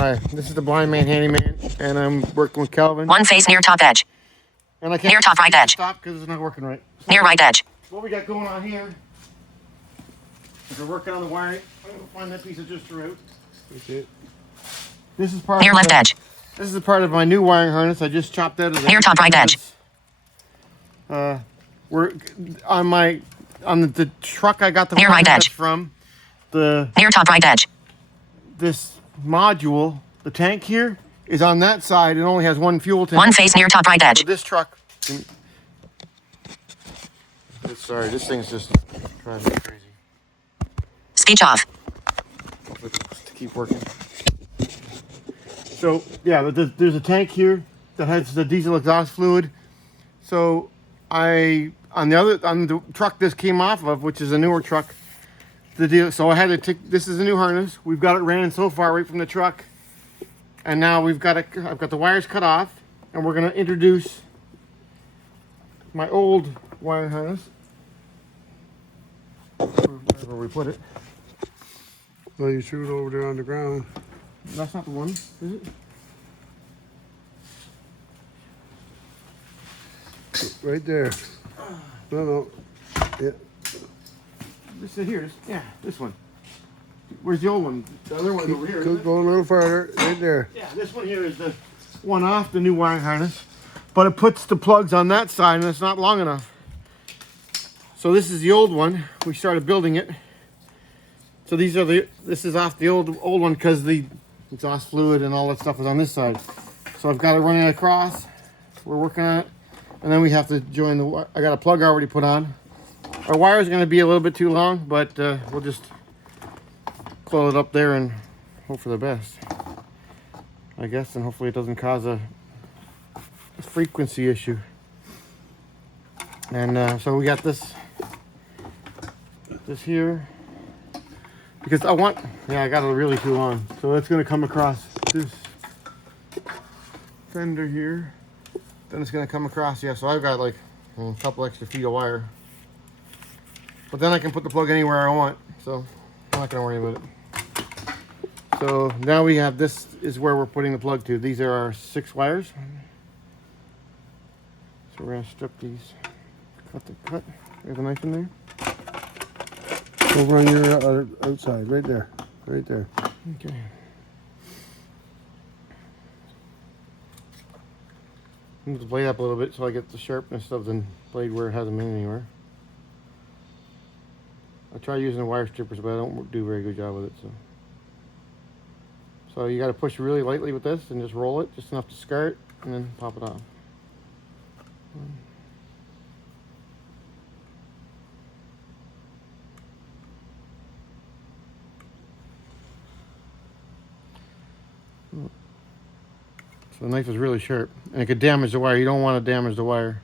Hi, this is the Blind Man Handyman, and I'm working with Calvin. One face near top edge. And I can't near top right edge. Stop because it's not working right. So near right edge. What we got going on here is we're working on the wiring. I'm going to find that piece I just threw out. Okay. This is part near of left edge. This is a part of my new wiring harness. I just chopped out of there. Near top right edge. We're on the truck I got the near wiring right harness edge. from. The near top right edge. This module, the tank here, is on that side. It only has one fuel tank. One face near top right edge. So this truck. Sorry, this thing's just driving me crazy. Speech off. To keep working. So yeah, there's a tank here that has the diesel exhaust fluid. So on the truck this came off of, which is a newer truck, so I had to take, this is a new harness. We've got it ran so far right from the truck, and now I've got the wires cut off, and we're gonna introduce my old wiring harness, wherever we put it. Well, you threw it over there on the ground. That's not the one, is it? Right there. No. Yeah. This is here. Yeah, this one. Where's the old one? The other one's over here. Go a little farther. Right there. Yeah, this one here is the one off the new wiring harness, but it puts the plugs on that side, and it's not long enough. So this is the old one. We started building it. So this is off the old one because the exhaust fluid and all that stuff is on this side. So I've got it running across. We're working on it, and then we have to join I got a plug already put on. Our wire is going to be a little bit too long, but we'll just coil it up there and hope for the best, I guess, and hopefully it doesn't cause a frequency issue. And so we got this here, because I got it really too long, so it's going to come across this fender here, then it's going to come across. So I've got like a couple extra feet of wire, but then I can put the plug anywhere I want, so I'm not going to worry about it. So now we have, this is where we're putting the plug to. These are our 6 wires. So we're going to strip these. Cut. There's a knife in there. Over on your other outside, right there. Right there. Okay. Move the blade up a little bit so I get the sharpness of the blade where it hasn't been anywhere. I try using the wire strippers, but I don't do a very good job with it. So you got to push really lightly with this and just roll it, just enough to scar it, and then pop it off. So the knife is really sharp, and it could damage the wire. You don't want to damage the wire.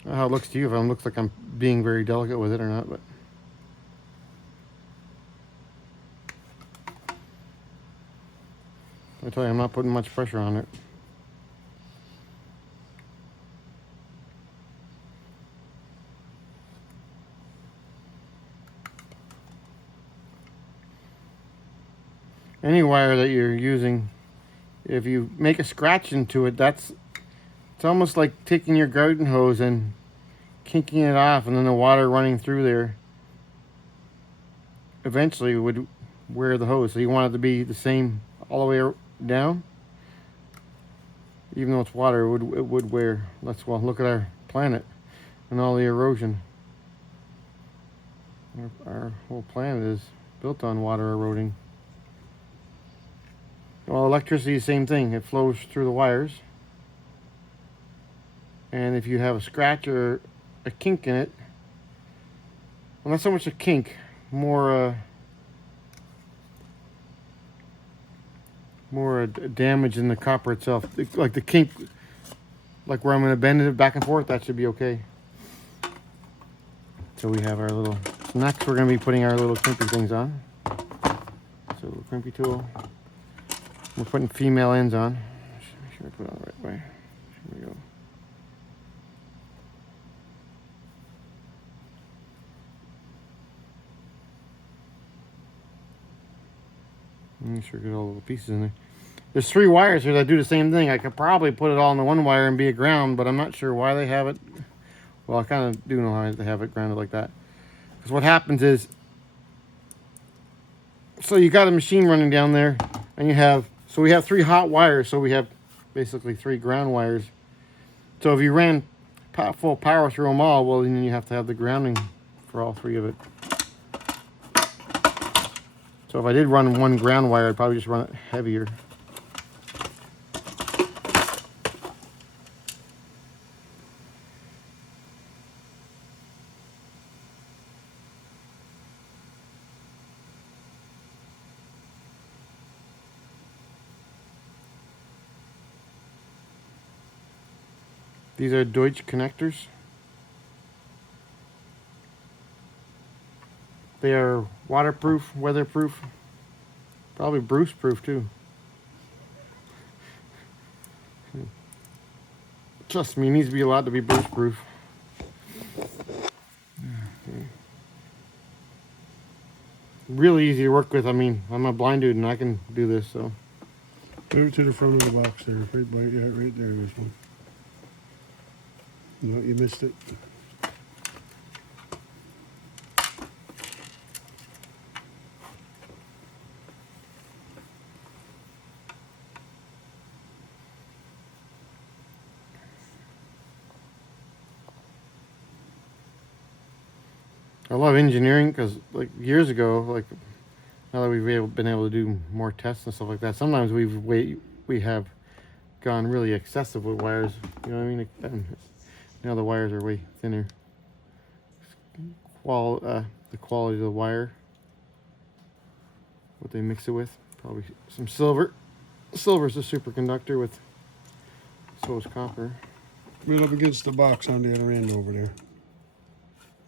I don't know how it looks to you, if it looks like I'm being very delicate with it or not, but I tell you, I'm not putting much pressure on it. Any wire that you're using, if you make a scratch into it, it's almost like taking your garden hose and kinking it off, and then the water running through there eventually would wear the hose. So you want it to be the same all the way down. Even though it's water, it would wear. Well, look at our planet and all the erosion. Our whole planet is built on water eroding. Well, electricity is the same thing. It flows through the wires. And if you have a scratch or a kink in it, well, not so much a kink, more damage in the copper itself. Like the kink, like where I'm going to bend it back and forth, that should be okay. So we have our little, so next we're going to be putting our little crimpy things on. So crimpy tool. We're putting female ends on. Make sure I put it on the right way. Here we go. Make sure I get all the little pieces in there. There's 3 wires here that do the same thing. I could probably put it all in the one wire and be a ground, but I'm not sure why they have it. Well, I kind of do know how they have it grounded like that. Because what happens is, so you got a machine running down there, and you have, so we have 3 hot wires, so we have basically 3 ground wires. So if you ran full power through them all, well, then you have to have the grounding for all 3 of it. So if I did run one ground wire, I'd probably just run it heavier. These are Deutsch connectors. They are waterproof, weatherproof, probably Bruce proof too. Trust me, it needs to be allowed to be Bruce proof. Really easy to work with. I mean, I'm a blind dude and I can do this, so. Move it to the front of the box there. Right by, yeah, right there. There's one. No, you missed it. I love engineering because, like, years ago, like, now that we've been able to do more tests and stuff like that, sometimes we have gone really excessive with wires. You know what I mean? And now the wires are way thinner. The quality of the wire, what they mix it with, probably some silver. Silver is a superconductor with, so is copper. Right up against the box on the other end over there.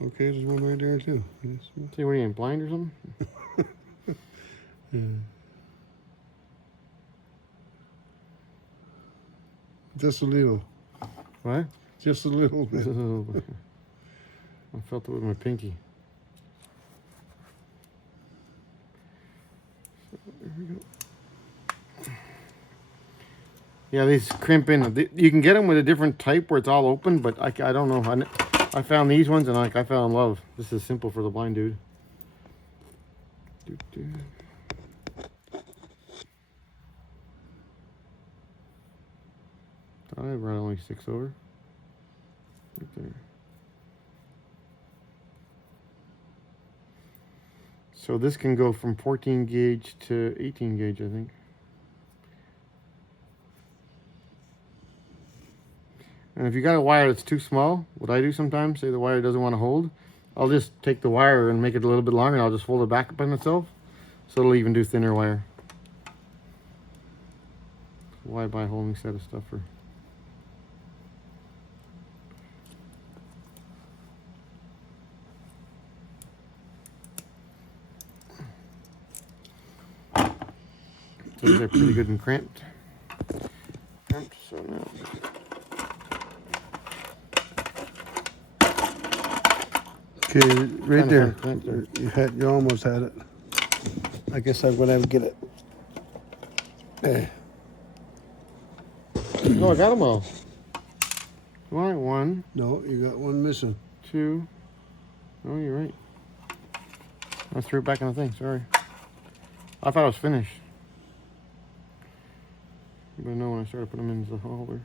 Okay, there's one right there too. Yes. See, what are you, blind or something? Yeah. Just a little. What? Just a little bit. I felt it with my pinky. So there we go. Yeah, these crimp in. You can get them with a different type where it's all open, but I don't know. I found these ones and I fell in love. This is simple for the blind dude. Thought I brought only 6 over. Right there. So this can go from 14 gauge to 18 gauge, I think. And if you got a wire that's too small, what I do sometimes, say the wire doesn't want to hold, I'll just take the wire and make it a little bit longer and I'll just fold it back up on itself. So it'll even do thinner wire. Why buy a whole new set of stuff for? So these are pretty good and cramped. So now. Okay, right there. You almost had it. I guess I'm gonna have to get it. There. No, I got them all. All right, 1. No, you got one missing. 2. Oh, you're right. I threw it back in the thing. Sorry. I thought it was finished. But no, when I started putting them into the holder.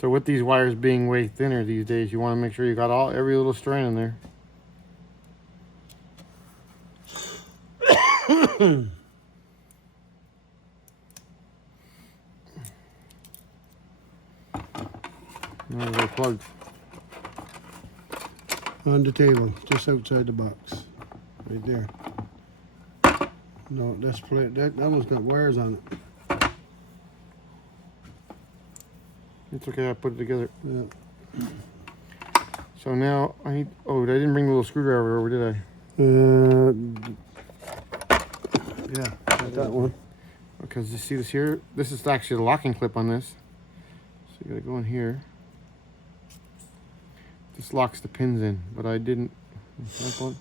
So with these wires being way thinner these days, you want to make sure you got every little strand in there. Now they're plugged. On the table, just outside the box. Right there. No, that's that one's got wires on it. It's okay, I put it together. Yeah. So now I need, oh, I didn't bring the little screwdriver over, did I? Yeah, got that one. Because you see this here? This is actually the locking clip on this. So You gotta go in here. This locks the pins in, but I didn't. That one.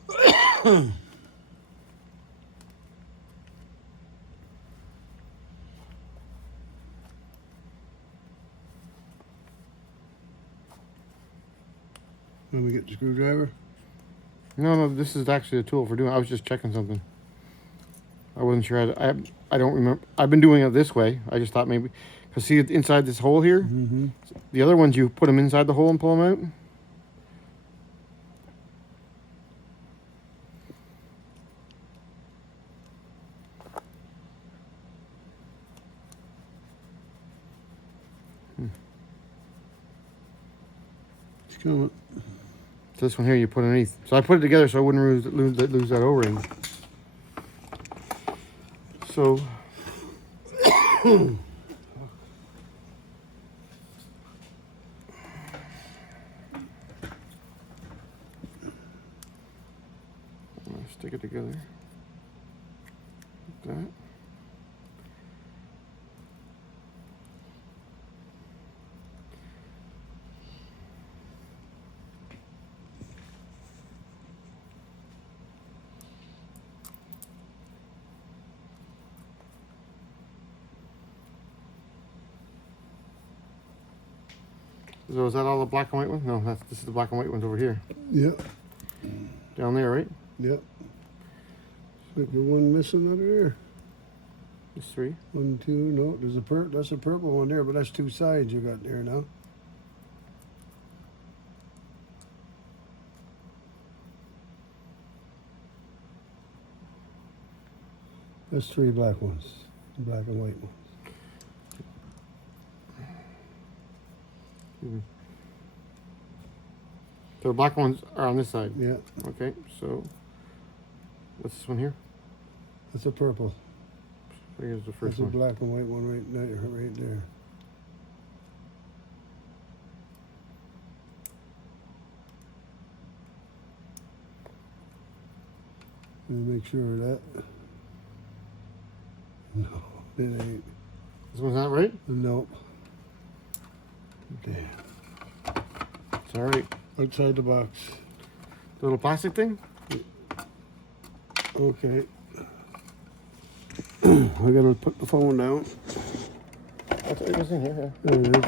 Let me get the screwdriver. No, this is actually a tool for doing. I was just checking something. I wasn't sure. I don't remember. I've been doing it this way. I just thought maybe, cause see inside this hole here. Mm-hmm. The other ones you put them inside the hole and pull them out. It's coming. So this one here you put underneath. So I put it together so I wouldn't lose that O-ring. So stick it together like that. So is that all the black and white ones? No, this is the black and white ones over here. Yep. Down there, right? Yep. Like the one missing out of there. There's 3. 1, 2. No, there's that's a purple one there, but that's 2 sides you got there now. That's 3 black ones, black and white ones. So the black ones are on this side. Yeah, Okay, so what's this one here? that's a purple. Here's the first That's a one. black and white one right there. Let me make sure of that. No, it ain't. This one's not right? Nope. Damn. It's all right. Outside the box. The little plastic thing? Okay. I gotta put the phone down. That's it was in here. There it is.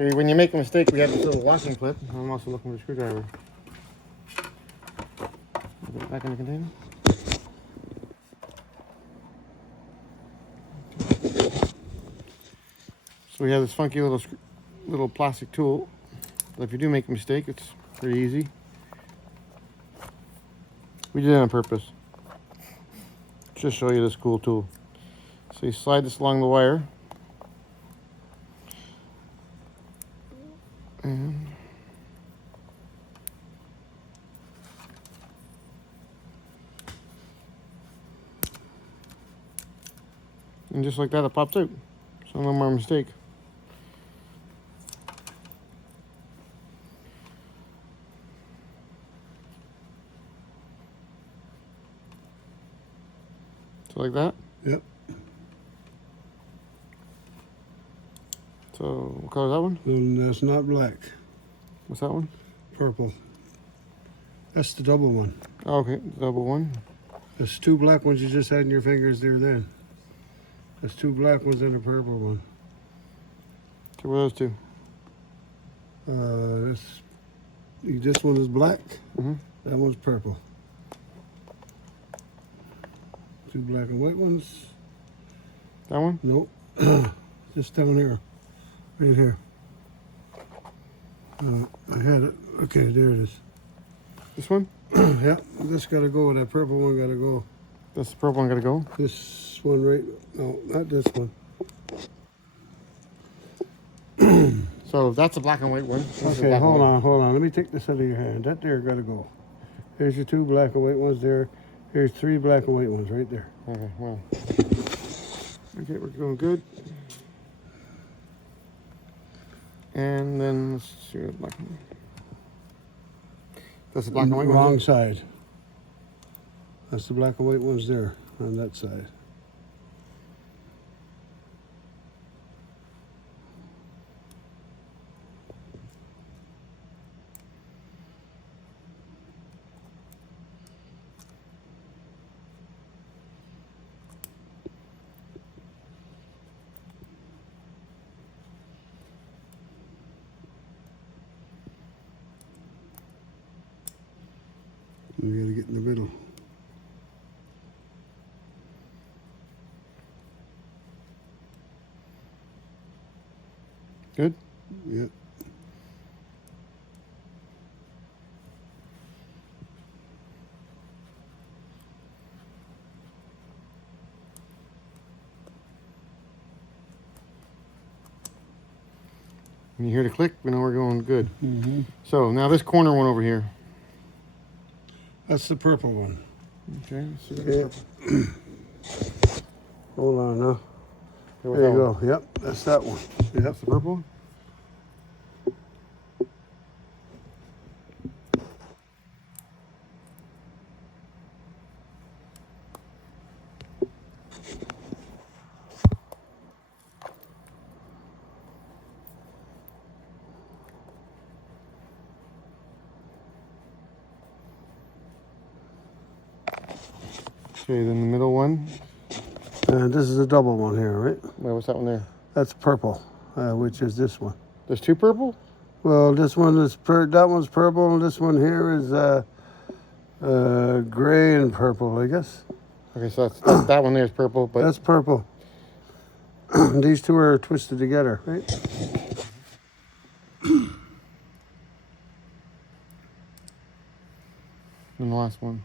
Okay, when you make a mistake, we have this little locking clip. I'm also looking for a screwdriver. Put it back in the container. So we have this funky little plastic tool. But if you do make a mistake, it's pretty easy. We did it on purpose. Just show you this cool tool. So you slide this along the wire. And just like that, it pops out. So no more mistake. So like that. Yep. So what color is that one? And that's not black. What's that one? Purple. That's the double one. Oh, okay, double one. There's 2 black ones you just had in your fingers there then. There's 2 black ones and a purple one. So what are those 2? This one is black. Mm-hmm. That one's purple. 2 black and white ones. That one? Nope. Just down here. Right here. I had it. Okay, there it is. This one? Yeah, this gotta go. That purple one gotta go. That's the purple one gotta go. This one right. No, not this one. So that's a black and white one. This is a Okay, black and white. hold on. Let me take this out of your hand. That there gotta go. There's your 2 black and white ones there. Here's 3 black and white ones right there. Okay, well. Okay, we're going good. And then let's see the black and white. That's the black and white one. Wrong side. That's the black and white ones there on that side. You gotta get in the middle. Good? Yep. When you hear the click, we know we're going good. Mm-hmm. So now this corner one over here. That's the purple one. Okay. Yeah. Hold on now. There There you go. Yep, that's that one. Yep. That's the purple one. Okay, then the middle one. And this is a double one here, right? Wait, what's that one there? That's purple, which is this one. There's two purple? Well, this one is that one's purple, and this one here is gray and purple, I guess. Okay, so that one there is purple, but That's purple. These two are twisted together, right? and the last one.